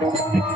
Hey!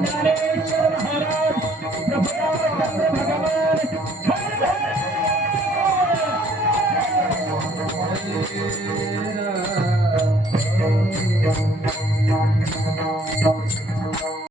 Maharaj Prabhuram Thank you.